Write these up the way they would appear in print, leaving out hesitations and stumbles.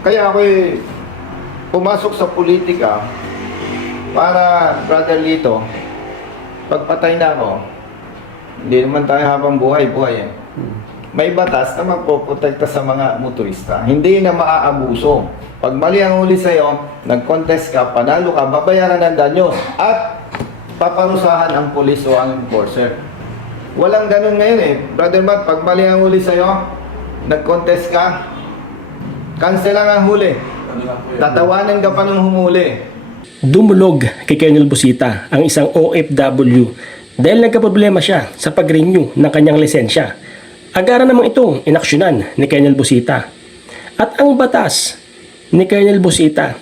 Kaya ako'y pumasok sa politika para, Brother Lito, pagpatay na ako, hindi naman tayo habang buhay eh. May batas na magpoprotekta sa mga motorista. Hindi na maaabuso. Pag mali ang huli sa'yo, nag-contest ka, panalo ka, babayaran ng danyo. At paparusahan ang pulis o ang enforcer. Walang ganun ngayon eh. Brother Matt, pag mali ang huli sa'yo, nag-contest ka, cancel lang ang huli. Tatawanan ka pa nung humuli. Dumulog kay Colonel Busita ang isang OFW dahil nagkaproblema siya sa pag-renew ng kanyang lisensya. Agaran namang itong inaksyonan ni Colonel Busita. At ang batas ni Colonel Busita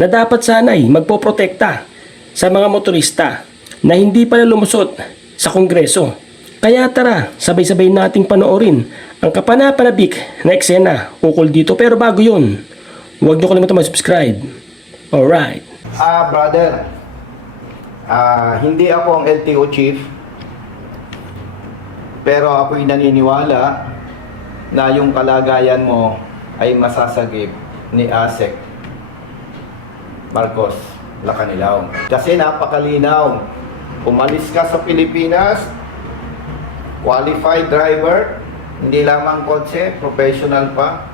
na dapat sana'y magpoprotekta sa mga motorista na hindi pala lumusot sa Kongreso. Kaya tara, sabay-sabay nating panoorin ang kapanapanabik na eksena ukol dito. Pero bago yun, huwag niyo kalimutan mag-subscribe. Alright. Brother, hindi ako ang LTO chief, pero ako'y naniniwala na yung kalagayan mo ay masasagip ni ASEC Marcos Lacanilaw. Kasi napakalinaw, umalis ka sa Pilipinas, qualified driver, hindi lamang kotse, professional pa,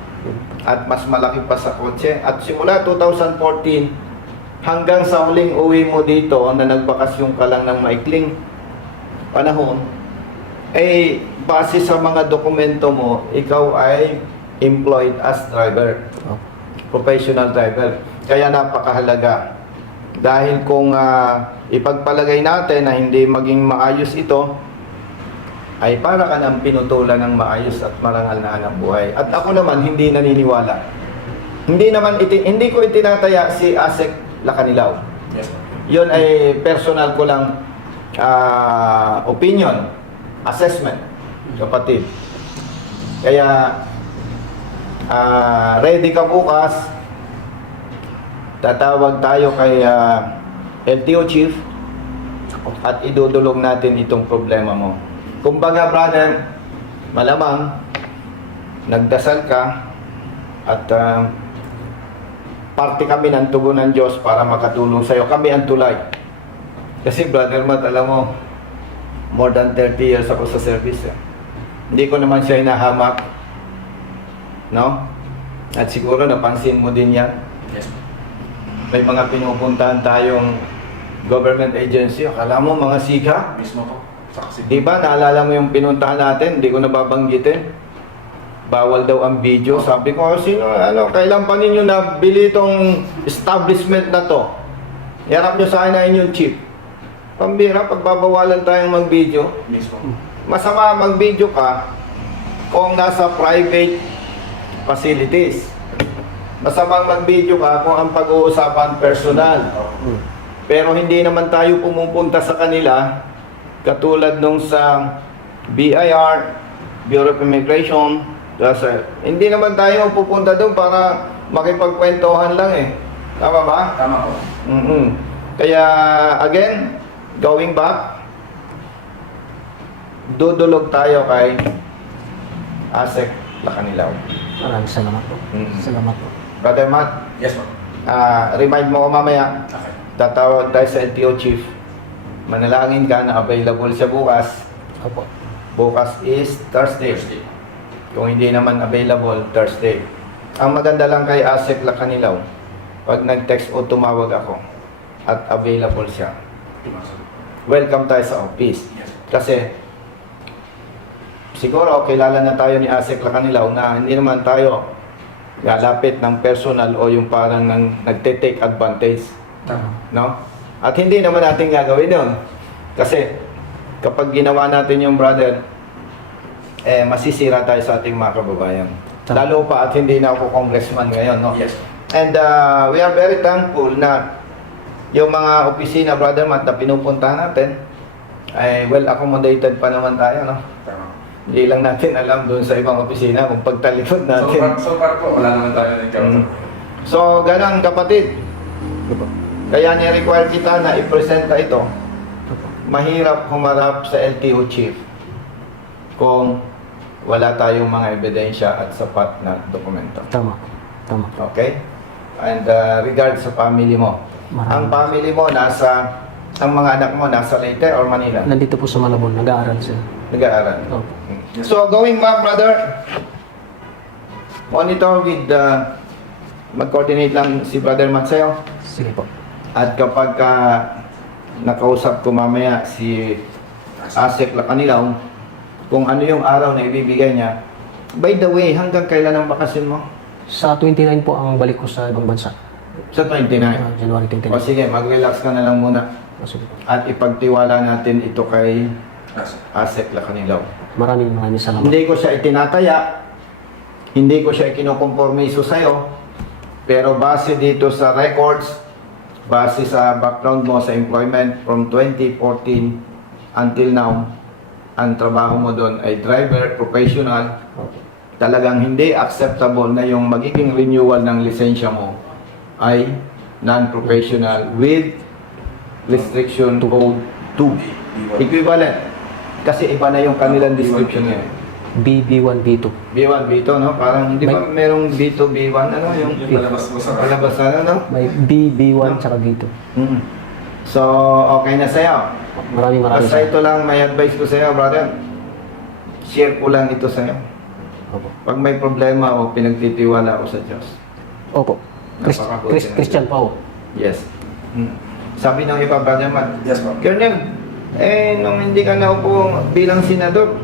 at mas malaki pa sa kotse. At simula 2014, hanggang sa huling uwi mo dito na nagbakasyon ka lang ng maikling panahon, ay base sa mga dokumento mo, ikaw ay employed as driver, professional driver. Kaya napakahalaga. Dahil kung ipagpalagay natin na hindi maging maayos ito, ay para ka nang pinutulan ng maayos at marangal na hanap buhay. At ako naman, hindi naniniwala. Hindi ko itinataya si ASEC Lacanilaw. Yes. Yun ay personal ko lang opinion, assessment, kapatid. Kaya ready ka bukas, tatawag tayo kay LTO Chief at idudulog natin itong problema mo. Kumbaga, brother, malamang nagdasal ka at parte kami ng tugon ng Diyos para makatulong sa'yo. Kami ang tulay. Kasi, Brother Matt, alam mo, more than 30 years ako sa service. Hindi ko naman siya hinahamak. No? At siguro napansin mo din yan. Yes. May mga pinupuntahan tayong government agency. Akala mo mga siga? Mismo po. Saksi. Di ba, naalala mo yung pinuntahan natin? Hindi ko nababanggitin. Bawal daw ang video. Sabi ko, kailan pa ninyo nabili itong establishment na to? Yarap nyo sa akin na inyong chief. Pambira, pagbabawalan tayong mag-video. Mismo. Masama mag-video ka kung nasa private facilities. Masamang mag-video ka kung ang pag-uusapan personal. Pero hindi naman tayo pumupunta sa kanila katulad nung sa BIR, Bureau of Immigration. Hindi naman tayo pupunta doon para makipagkwentuhan lang eh. Tama ba? Tama po. Kaya, again, going back, dudulog tayo kay ASEC Lacanilaw. Maraming salamat po. Salamat po. Brother Matt, Yes po. remind mo ko mamaya, Okay. tatawag tayo sa LTO Chief. Manalangin ka na available siya bukas. Opo. Bukas is Thursday. Thursday. Kung hindi naman available, Thursday. Ang maganda lang kay ASEC Lacanilaw, pag nag-text o tumawag ako at available siya, welcome tayo sa office. Yes. Kasi siguro kilala na tayo ni ASEC Lacanilaw na hindi naman tayo lalapit ng personal o yung parang nagte-take advantage. Tama. No? At hindi naman natin gagawin yun. Kasi kapag ginawa natin yung brother, masisira tayo sa ating mga kababayan. Tama. Lalo pa at hindi na ako congressman ngayon, no? Yes. And we are very thankful na yung mga opisina, Brother Matt, na pinupuntahan natin, ay well accommodated pa naman tayo, no? Tama. Hindi lang natin alam doon sa ibang opisina kung pagtalikod natin. So far po, wala naman tayo nagkaroon. So, ganun kapatid. Kaya ni-require kita na i-presenta ito. Mahirap humarap sa LTO Chief kung wala tayong mga ebidensya at sapat na dokumento. Tama. Tama. Okay? And regards sa family mo. Ang Maraming. family mo ang mga anak mo nasa Leyte or Manila? Nandito po sa Malabon, nag-aaral sila. Nag-aaral. Opo. So, going back, brother, monitor with mag-coordinate lang si Brother Matt sa'yo. Sige po. At kapag nakausap ko mamaya si Asek Lacanilaw, kung ano yung araw na ibibigay niya. By the way, hanggang kailan ang bakasyon mo? Sa 29 po ang balik ko sa ibang bansa. Sa 29. January O 29. sige, mag-relax ka na lang muna. Sige po. At ipagtiwala natin ito kay Asek Lacanilaw. Maraming salamat. Hindi ko siya itinataya, hindi ko siya ikinukompormiso sa'yo, pero base dito sa records, base sa background mo sa employment from 2014 until now, ang trabaho mo doon ay driver, professional, talagang hindi acceptable na yung magiging renewal ng lisensya mo ay non-professional with restriction code 2. Equivalent. Kasi iba na yung kanilang description niya. B1, B2. B1, B2, no? Parang, di ba merong B2, B1, ano? Yung palabas mo sa palabas na, no? May B1, tsaka B2. Mm. So, okay na sa'yo. Maraming Basta salamat. ito lang, may advice ko sa'yo, brother. Share ko lang ito sa'yo. Opo. Pag may problema o pinagtitiwala ako sa Diyos. Opo. Napakabuti na Christian pa ako. Yes. Mm. Sabi ng iba, brother Matt, Yes, po. Colonel, nung hindi ka naupo bilang senador,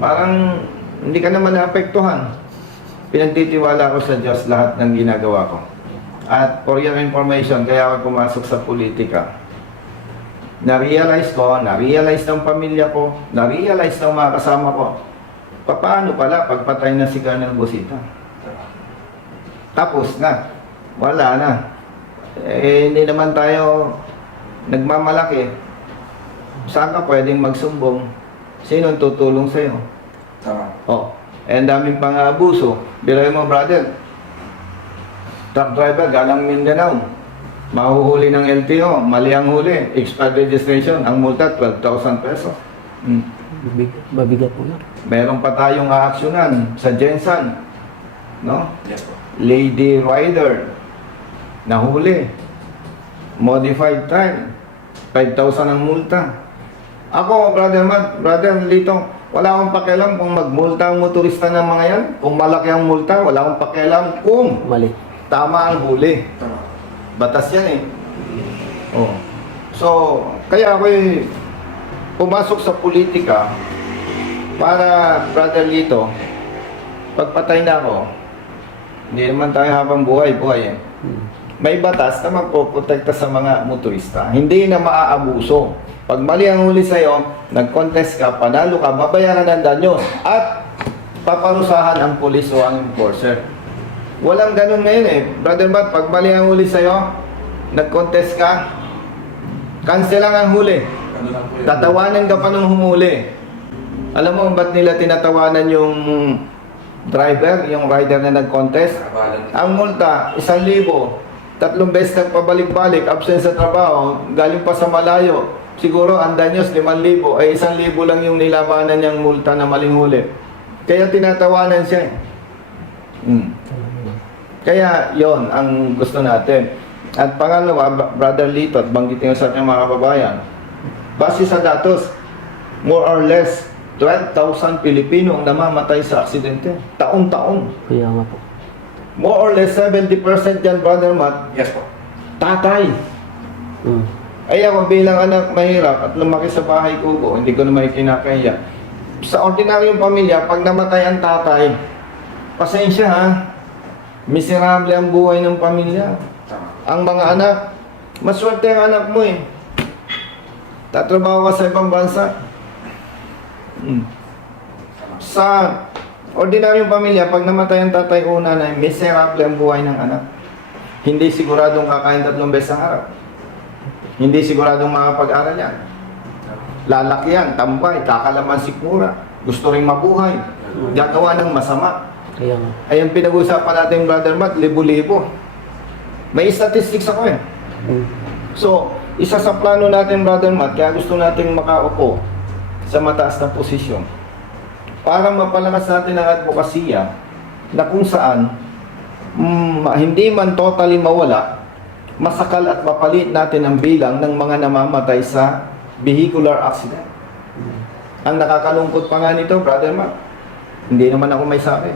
parang hindi ka naman naapektuhan. Pinagtitiwala ko sa Diyos lahat ng ginagawa ko. At for your information, kaya ako pumasok sa politika. Na-realize ng pamilya ko, na-realize ng mga kasama ko, paano pala pagpatay na si Colonel Busita? Tapos na. Wala na. Hindi naman tayo nagmamalaki. Saan ka pwedeng magsumbong? Sino ang tutulong sa'yo? Tama. Oh, ang daming pang-aabuso. Biruin mo, brother. Truck driver, galang Mindanao. Mahuhuli ng LTO, mali ang huli. Expired registration, ang multa 12,000 pesos. Mabigat po yan. Meron pa tayong aaksyonan sa Jensan. No? Yes, po. Lady rider. Nahuli. Modified time. 5,000 ang multa. Ako, Brother Matt, Brother Lito, wala akong pakialam kung magmulta ang motorista ng mga yan. Kung malaki ang multa, wala akong pakialam kung Mali. tama ang huli. Tama. Batas yan eh. Oh. So, kaya ako pumasok sa politika para, Brother Lito, pagpatay na ako, hindi naman tayo habang buhay eh. May batas na magpoprotekta sa mga motorista. Hindi na maaabuso. Pag mali ang huli sa'yo, nag-contest ka, panalo ka, babayaran ng danyo at paparusahan ang pulis o ang enforcer. Walang ganun ngayon eh. Brother Matt, pag mali ang huli sa'yo, nag-contest ka, cancel lang ang huli. Ano lang po yun? Tatawanan ka pa nung humuli. Alam mo ba't nila tinatawanan yung driver, yung rider na nag-contest? Kabalan. Ang multa, 1,000. 3 beses nagpabalik-balik, absent sa trabaho, galing pa sa malayo. Siguro ang danyos 5,000, ay 1,000 lang yung nilabanan niyang multa na maling huli. Kaya tinatawanan siya. Kaya yon ang gusto natin. At pangalawa, Brother Lito, at banggitin ko sa ating mga kababayan, base sa datos, more or less 12,000 Pilipino ang namamatay sa aksidente. Taon-taon. Kaya nga po. More or less 70% yan, Brother Matt, Yes, po. tatay. Mm. Ay ako bilang anak mahirap at lumaki sa bahay kubo, hindi ko naman kinakaya. Sa ordinaryong pamilya, pag namatay ang tatay, pasensya ha, miserable ang buhay ng pamilya. Tama. Ang mga anak, maswerte ang anak mo eh. Tatrabaho ka sa ibang bansa. Sa ordinaryong pamilya, pag namatay ang tatay una na, miserable ang buhay ng anak. Hindi siguradong kakain 3 beses ang araw. Hindi siguradong makapag-aral yan. Lalaki yan, tambay, kakalaman sikmura. Gusto rin mabuhay. Gagawa ng masama. Kaya nga. Ay ang pinag-usapan natin, Brother Matt, libo-libo. May statistics ako eh. Mm. So, isa sa plano natin, Brother Matt, kaya gusto natin makaupo sa mataas na posisyon para mapalakas natin ang advokasya na kung saan hindi man totally mawala, masakal at mapalit natin ang bilang ng mga namamatay sa vehicular accident. Ang nakakalungkot pa nga nito, Brother Mark, hindi naman ako may sabi.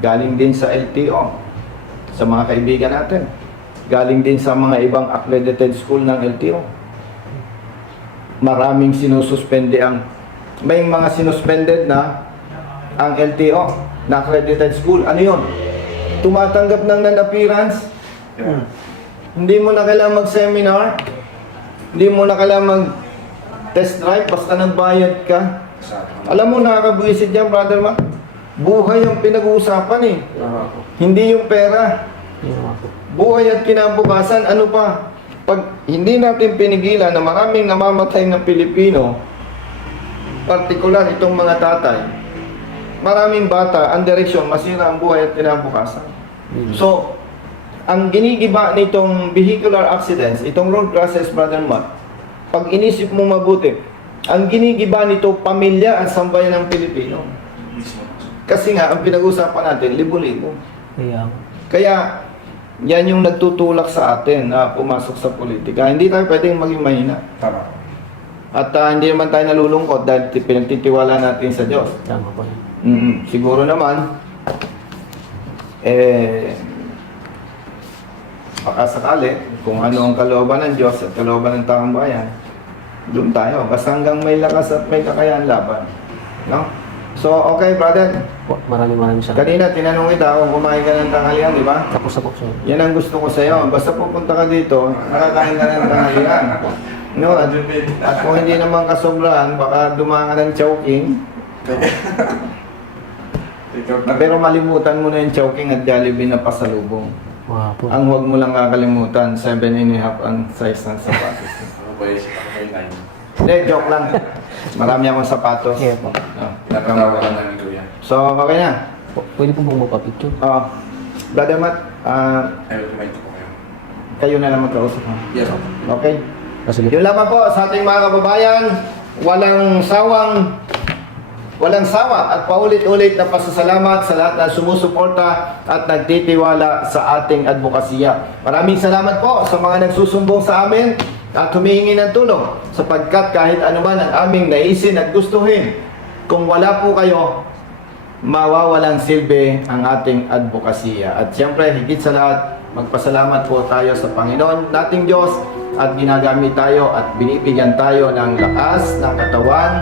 Galing din sa LTO, sa mga kaibigan natin. Galing din sa mga ibang accredited school ng LTO. Maraming sinususpende may mga sinuspended na ang LTO na accredited school. Ano yun? Tumatanggap ng non-appearance. Hindi mo na kailangan mag-seminar. Hindi mo na kailangan mag-test drive basta nagbayad ka. Alam mo, nakakabuisit yan, Brother Ma. Buhay ang pinag-uusapan eh. Hindi yung pera. Buhay at kinabukasan. Ano pa? Pag hindi natin pinigilan na maraming namamatay ng Pilipino, partikular itong mga tatay, maraming bata, ang direksyon, masira ang buhay at kinabukasan. So, ang ginigiba nitong vehicular accidents, itong road crashes, Brother Matt, pag inisip mo mabuti, ang ginigiba nito, pamilya at sambayan ng Pilipino. Kasi nga, ang pinag-usapan natin, libo-libo. Kaya, yan yung nagtutulak sa atin na pumasok sa politika. Hindi tayo pwedeng maging mahina. Tama. At hindi naman tayo nalulungkot dahil pinagtitiwala natin sa Diyos. Tama po yan. Siguro naman, baka sakali, kung ano ang kalooban ng Diyos at kalooban ng taong bayan, doon tayo. Basta hanggang may lakas at may kakayahan laban. No? So, okay, brother. Maraming salamat. Kanina, tinanong kita kung kumain ka ng tanghalian, di ba? Tapos na po, sir. Yan ang gusto ko sa'yo. Basta pupunta ka dito, nakakain ka ng tanghalian. No? At kung hindi naman kasobrahan, baka dumaan ka ng chowking. Pero malimutan mo na yung chowking at Jollibee na pasalubong. Wow po. Ang huwag mo lang kakalimutan, 7.5 ang size ng sapatos. Ano ba yung siya kayo 9? Hindi, joke lang. Marami akong sapatos. Yeah po. Pinapatawa ka namin kuya. So, okay na. Pwede po bang magpa-picture? Brother Matt, Ayaw kumain ko kayo. kayo na lang magkausap. Yes, sir. Okay? Sige. Yun lamang po sa ating mga kababayan, walang sawa at paulit-ulit na pasasalamat sa lahat na sumusuporta at nagtitiwala sa ating advokasya. Maraming salamat po sa mga nagsusumbong sa amin at humihingi ng tulong sapagkat kahit anuman ang aming naisin at gustuhin, kung wala po kayo, mawawalang silbi ang ating advokasya. At siyempre, higit sa lahat, magpasalamat po tayo sa Panginoon nating Diyos at ginagamit tayo at binibigyan tayo ng lakas, ng katawan,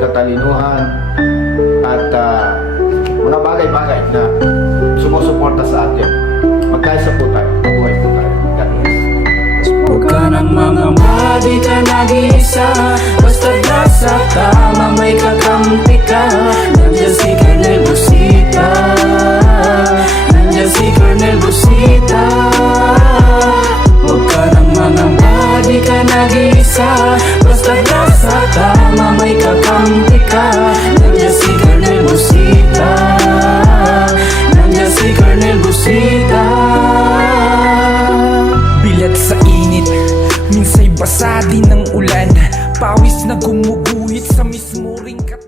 katalinuhan at mga bagay-bagay na sumusuporta sa atin. Magkaisa po tayo. Mabuhay po tayo. God bless. Huwag ka nang mangamba, di ka nag-iisa. Basta nasa tama, may kakampi ka. Nandiyan si Colonel Busita. Nandiyan si Colonel Busita. Huwag ka nang mangamba, di ka nag-iisa. Basta nasa tama, may kakampi ka. Nandiyan si Colonel Busita. Nandiyan si Colonel Busita. Bilat sa init, minsa'y basa din ng ulan. Pawis na gumuguhit sa mismo ring katawan.